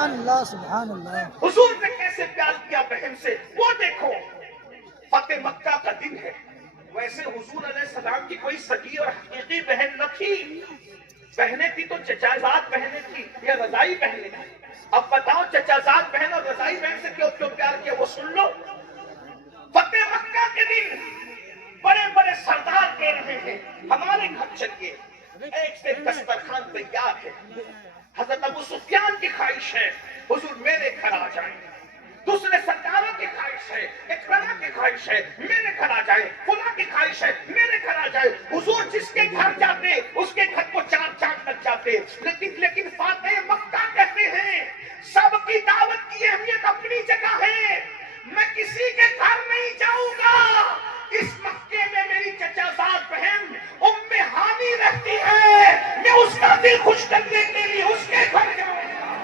سبحان اللہ سبحان اللہ. حضور نے کیسے پیار کیا بہن سے وہ دیکھو. فتح مکہ کا دن ہے. ویسے حضور علیہ السلام کی کوئی سگی اور حقیقی بہن نہ تھی. بہنیں تھی تو چچا زاد بہنیں تھی یا رضائی بہنیں تھی. اب بتاؤ چچا زاد بہن اور رضائی بہن سے کیوں پیار کیا وہ سن لو. فتح مکہ کے دن بڑے بڑے سردار کہہ رہے ہیں ہمارے گھر چلیے. ایک سے دسترخوان تیار ہے. حضرت ابو سفیان کی خواہش ہے حضور میرے گھر آ جائیں. دوسرے سرداروں کی خواہش ہے, اکرما کی خواہش ہے میرے گھر آ جائے, فلاں کی خواہش ہے میرے گھر آ جائے. حضور جس کے گھر جاتے اس کے گھر کو چار چاند لگ جاتے. لیکن فاتح مکہ کہتے ہیں سب کی دعوت کی اہمیت اپنی جگہ ہے. میں کسی کے گھر نہیں جاؤں گا. اس مکے میں میری چچا زاد بہن ام ہانی رہتی ہے, میں اس کا دل خوش کرنے کے لیے اس کے گھر جاؤں گا.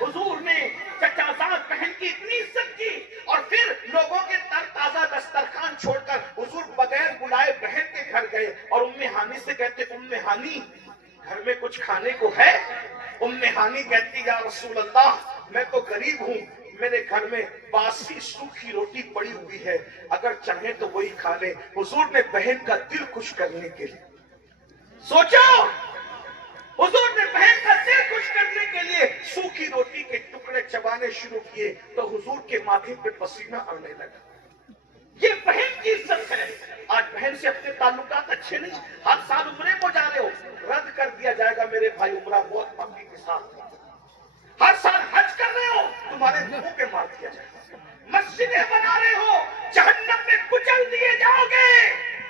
حضور نے چچا زاد بہن کی اتنی عزت کی اور پھر لوگوں کے تر تازہ دسترخوان چھوڑ کر حضور بغیر بلائے بہن کے گھر گئے اور ام ہانی سے کہتے ام ہانی گھر میں کچھ کھانے کو ہے. ام ہانی کہتی یا رسول اللہ میں تو غریب ہوں, میرے گھر میں باسی سوکھی روٹی پڑی ہوئی ہے, اگر چاہیں تو وہی کھا لیں. حضور نے بہن کا دل خوش کرنے کے لیے سوچو, حضور نے بہن کا دل خوش کرنے کے لیے سوکھی روٹی کے ٹکڑے چبانے شروع کیے تو حضور کے ماتھے پہ پسینہ آنے لگا. یہ بہن کی عزت ہے. آج بہن سے اپنے تعلقات اچھے نہیں. ہر سال عمرے کو جا رہے ہو, رد کر دیا جائے گا میرے بھائی عمرہ بہت پکی کے ساتھ. ہر سال حج کر رہے ہو تمہارے منہ پہ مار دیا جائے گا. مسجدیں بنا رہے ہو جہنم میں کچل دیے جاؤ گے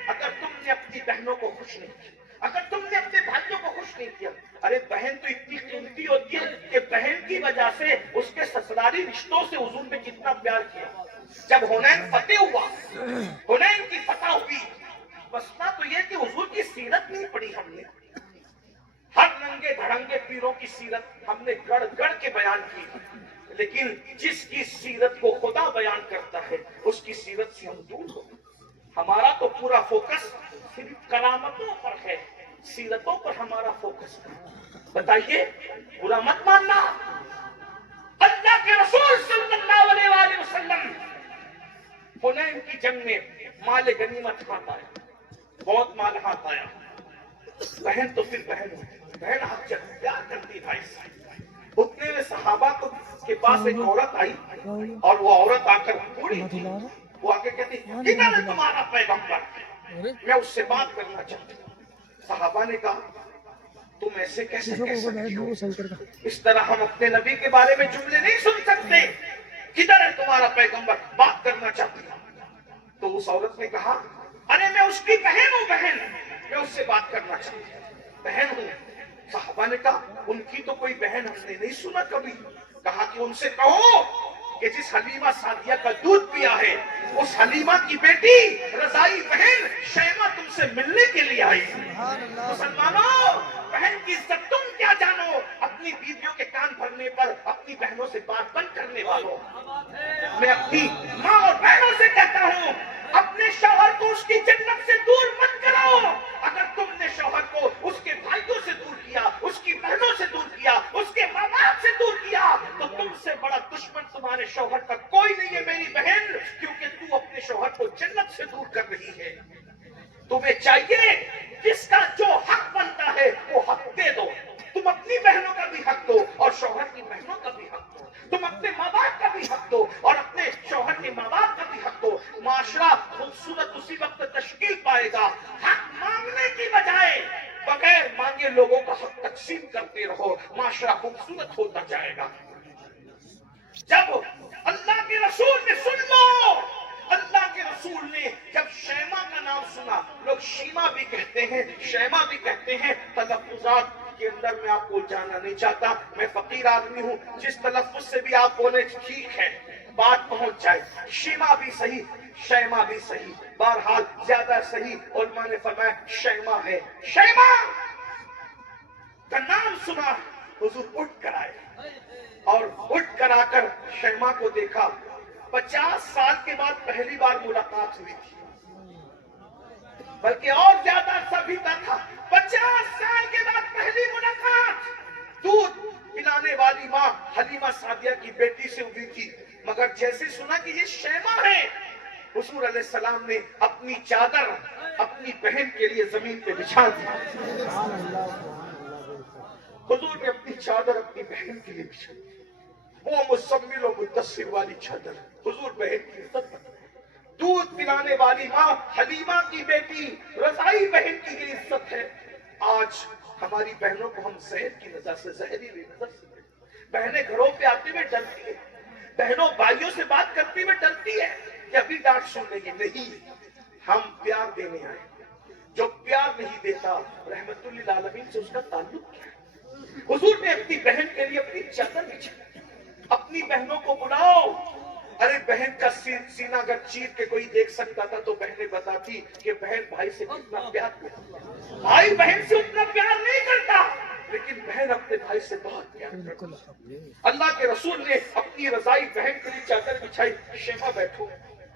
اگر تم نے اپنی بہنوں کو خوش نہیں کیا, اگر تم نے اپنے بھائیوں کو خوش نہیں کیا. ارے بہن تو اتنی قیمتی ہوتی ہے کہ بہن کی وجہ سے اس کے سسرالی رشتوں سے حضور نے کتنا پیار کیا. جب حنین فتح ہوا, حنین کی فتح ہوئی, مسئلہ تو یہ کہ حضور کی سیرت نہیں پڑھی ہم نے. ہر ننگے دھڑنگے پیروں کی سیرت ہم نے گڑ گڑ کے بیان کی, لیکن جس کی سیرت کو خدا بیان کرتا ہے اس کی سیرت سے ہم دور ہو. ہمارا تو پورا فوکس صرف کرامتوں پر ہے, سیرتوں پر ہمارا فوکس ہے. بتائیے برا مت ماننا. اللہ کے رسول صلی اللہ علیہ وآلہ وسلم حنین کی جنگ میں مال غنیمت ہاتھ آیا, بہت مال ہاتھ آیا. بہن تو پھر بہن ہوتی, بہن حق جب پیار کرتی بھائی سے. اتنے میں صحابہ کے پاس ایک عورت آئی اور وہ عورت آ کر بوڑھی تھی. وہ آگے کہتی کدھر ہے تمہارا پیغمبر, میں اس سے بات کرنا چاہتی ہوں. صحابہ نے کہا تم ایسے کیسے کہہ سکتی ہو, اس طرح ہم اپنے نبی کے بارے میں جملے نہیں سن سکتے. کدھر ہے تمہارا پیغمبر, بات کرنا چاہتی ہوں. تو اس عورت نے کہا ارے میں اس کی بہن ہوں, بہن میں اس سے بات کرنا چاہتی ہوں, بہن ہوں. صحابہ نے کہا ان کی تو کوئی بہن ہم نے نہیں سنا کبھی. کہا کہ ان سے کہو کہ جس حلیمہ سعدیہ کا دودھ پیا ہے اس حلیمہ کی بیٹی رضائی بہن شیمہ تم سے ملنے کے لیے آئی. مسلمانوں بہن کی عزت تم کیا جانو, اپنی بیویوں کے کان بھرنے پر اپنی بہنوں سے بات بند کرنے والوں. میں اپنی ماں اور بہنوں سے کہتا ہوں اپنے شوہر کو اس کی جنت سے دور مت کرو. اگر تم نے شوہر کو اس کے بھائیوں سے دور کیا, اس کی بہنوں سے دور کیا, اس کے ماں باپ سے دور کیا تو تم سے بڑا دشمن تمہارے شوہر کا کوئی نہیں ہے میری بہن, کیونکہ تو اپنے شوہر کو جنت سے دور کر رہی ہے. تمہیں چاہیے جس کا جو حق بنتا ہے وہ حق دے دو. تم اپنی بہنوں کا بھی حق دو اور شوہر کی بہنوں کا بھی حق دو. تم اپنے ماں باپ کا بھی حق دو اور اپنے شوہر کے ماں باپ کا بھی حق دو. معاشرہ خوبصورت اسی وقت تشکیل پائے گا حق مانگنے کی بجائے بغیر مانگے لوگوں کا حق تقسیم کرتے رہو, معاشرہ خوبصورت ہوتا جائے گا. جب اللہ کے رسول نے سن لو, اللہ کے رسول نے جب شیمہ کا نام سنا, لوگ شیما بھی کہتے ہیں شیمہ بھی کہتے ہیں, تلفظات کے اندر میں آپ کو جانا نہیں چاہتا. میں فقیر آدمی ہوں, جس تلفظ سے بھی آپ بولے ٹھیک ہے, بات پہنچ جائے. شیما بھی صحیح, شیما بھی صحیح, بہرحال زیادہ صحیح علماء نے فرمایا شیما ہے. شیما کا نام سنا, حضور اٹھ کر آئے اور اٹھ کر آ کر شیما کو دیکھا. 50 سال کے بعد پہلی بار ملاقات ہوئی تھی, بلکہ اور زیادہ عرصہ بیتا تھا. 50 سال کے بعد پہلی ملاقات, دودھ پلانے پلانے والی ماں حلیمہ سعدیہ کی بیٹی سے ہوئی تھی، مگر جیسے سنا کہ یہ شیمہ ہے، حضور علیہ السلام نے اپنی چادر اپنی بہن کے لیے زمین پہ بچھا دی. حضور نے اپنی چادر اپنی بہن کے لیے بچھا دی. وہ مزمل و مدثر والی چادر حضور بہن کی عزت بن گئی. دودھ پلانے والی ماں حلیمہ کی بیٹی رضائی بہن کی یہ عزت ہے. آج ہماری بہنوں کو ہم زہر کی نظر سے، زہریلی نظر سے، بہنیں گھروں پہ آتے ہوئے ڈرتی ہے، بہنوں بھائیوں سے بات کرتے ہوئے ڈرتی ہے کہ ابھی ڈانٹ سن لیں گے. نہیں، ہم پیار دینے آئے. جو پیار نہیں دیتا رحمت للعالمین سے اس کا تعلق کیا ہے؟ حضور نے اپنی بہن کے لیے اپنی چادر بچھائی. اپنی بہنوں کو بلاؤ. ارے بہن کا سینہ اگر چیر کے کوئی دیکھ سکتا تھا تو بہنیں بتاتی کہ بہن بھائی سے کتنا پیار کرتی. بھائی بہن سے اتنا پیار نہیں کرتا، لیکن بہن اپنے بھائی سے بہت پیار کرتی. اللہ کے رسول نے اپنی رضائی بہن کے لیے چادر بچھائی. شیمہ بیٹھو،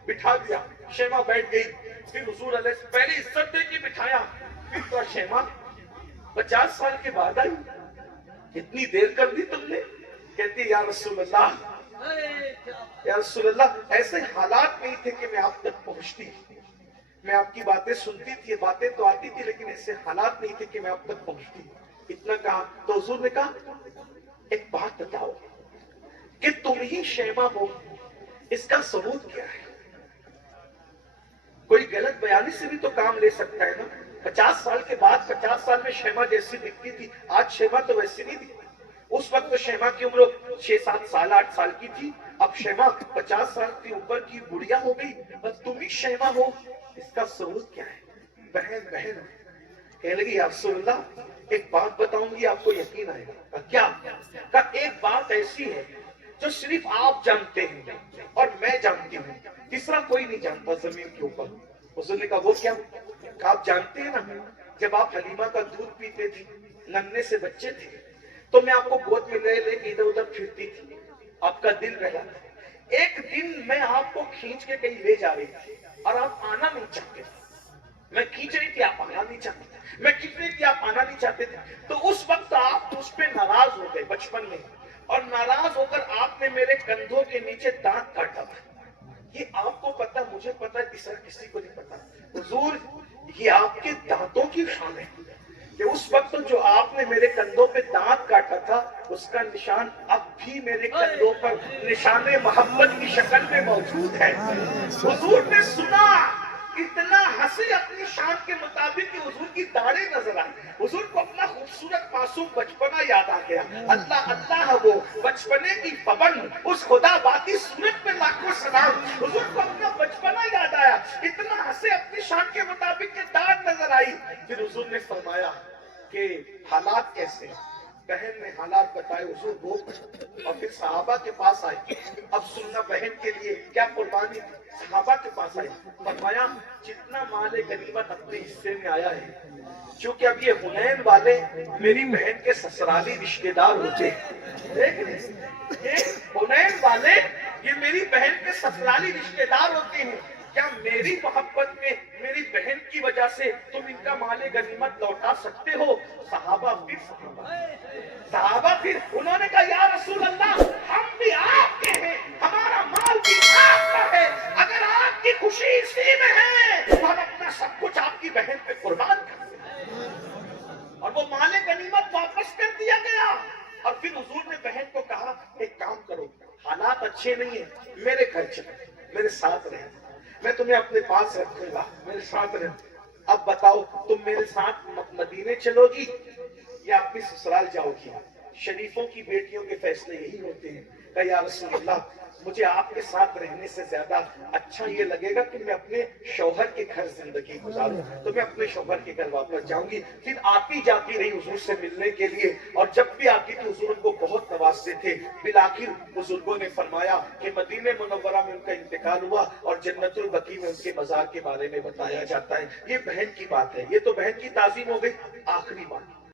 بٹھا دیا. شیمہ بیٹھ گئی. پھر حضور علیہ پہلے عزت دے کے بٹھایا. پھر تو شیمہ 50 سال کے بعد آئی، اتنی دیر کر دی تم نے. کہتی یا رسول اللہ، یا رسول اللہ، ایسے حالات نہیں تھے کہ میں آپ تک پہنچتی. میں آپ کی باتیں سنتی تھی، باتیں تو آتی تھی، لیکن ایسے حالات نہیں تھے کہ میں آپ تک پہنچتی. اتنا کہا تو حضور نے کہا ایک بات بتاؤ کہ تم ہی شیمہ ہو، اس کا ثبوت کیا ہے؟ کوئی غلط بیانی سے بھی تو کام لے سکتا ہے نا. 50 سال کے بعد 50 سال میں شیمہ جیسی دکھتی تھی، آج شیمہ تو ویسی نہیں دکھتی. اس وقت تو شیمہ کی عمر 6-7 سال 8 سال کی تھی، اب شیمہ 50 سال کی اوپر کی بڑھیا ہو گئی. بس تم ہی شیمہ ہو، اس کا ثبوت کیا ہے؟ بہن بہن کہنے لگی یا رسول اللہ، ایک بات بتاؤں گی آپ کو یقین آئے گا. کیا؟ کہ ایک بات ایسی ہے جو صرف آپ جانتے ہیں اور میں جانتی ہوں، تیسرا کوئی نہیں جانتا زمین کے اوپر. حضور نے کہا وہ کیا؟ کہ آپ جانتے ہیں نا، جب آپ حلیمہ کا دودھ پیتے تھے، ننھے سے بچے تھے، تو میں آپ کو گود میں لے لے کے ادھر ادھر پھرتی تھی، آپ کا دل رہا تھا. ایک دن میں آپ کو کھینچ کے کہیں لے جا رہی تھی اور آپ آنا نہیں چاہتے تھے. میں کھینچ رہی تھی، آپ آنا نہیں چاہتے تھے. میں کھینچ رہی تھی، آپ آنا نہیں چاہتے تھے. تو اس وقت آپ اس پہ ناراض ہو گئے بچپن میں، اور ناراض ہو کر آپ نے میرے کندھوں کے نیچے دانت کاٹا تھا. یہ آپ کو پتا، مجھے پتا، تیسرا کسی کو نہیں پتا. حضور یہ آپ کے دانتوں کی شان ہے کہ اس وقت جو آپ نے میرے کندھوں پہ دانت کاٹا تھا، اس کا نشان اب بھی میرے کندھوں پر نشان محبت کی شکل میں موجود ہے. حضور نے سنا، اتنا ہنسی اپنی شان کے مطابق کہ حضور کی داڑھی نظر آئی. حضور کو اپنا خوبصورت معصوم بچپنا یاد آ گیا. اللہ اللہ وہ بچپنے کی پابند اس خدا باقی صورت میں لاکھوں سلام. حضور کو اپنا بچپنا یاد آیا، اتنا ہنسے اپنی شان کے مطابق کہ داڑھ نظر آئی. پھر حضور نے فرمایا کہ حالات کیسے؟ بہن نے حالات بتائے. حضور وہ اور پھر صحابہ کے پاس آئے. اب سننا بہن کے لیے کیا قربانی تھی. صحابہ کے پاس آئے، فرمایا جتنا مال غنیمت اپنے حصے میں آیا ہے، چونکہ اب یہ حنین والے میری بہن کے سسرالی رشتے دار ہوتے ہیں. یہ حنین والے یہ میری بہن کے سسرالی رشتے دار ہوتے ہیں. کیا میری محبت میں میری بہن کی وجہ سے تم ان کا مال غنیمت لوٹا سکتے ہو؟ صحابہ پھر انہوں نے کہا یا رسول اللہ، ہم بھی آپ کے ہیں، ہمارا مال بھی آپ کا ہے. اگر آپ کی خوشی اسی میں ہے تو ہم اپنا سب کچھ آپ کی بہن پہ قربان کر دیں. اور وہ مال غنیمت واپس کر دیا گیا. اور پھر حضور نے بہن کو کہا ایک کام کرو، حالات اچھے نہیں ہیں، میرے گھر چلو، میرے ساتھ رہے، میں تمہیں اپنے پاس رکھوں گا، میرے ساتھ رہے. اب بتاؤ تم میرے ساتھ مدینے چلو گی یا اپنی سسرال جاؤ گی؟ شریفوں کی بیٹیوں کے فیصلے یہی ہوتے ہیں. کہ یا رسول اللہ، مجھے آپ کے ساتھ رہنے سے زیادہ اچھا یہ لگے گا کہ میں اپنے شوہر کے گھر زندگی گزاروں، تو میں اپنے شوہر کے گھر واپس جاؤں گی. پھر آتی جاتی رہی حضور سے ملنے کے لیے، اور جب بھی آتی تھی حضور ان کو بہت نوازتے تھے. بالآخر بزرگوں نے فرمایا کہ مدینہ منورہ میں ان کا انتقال ہوا اور جنت البقیع میں ان کے مزار کے بارے میں بتایا جاتا ہے. یہ بہن کی بات ہے، یہ تو بہن کی تعظیم ہو گئی. آخری بات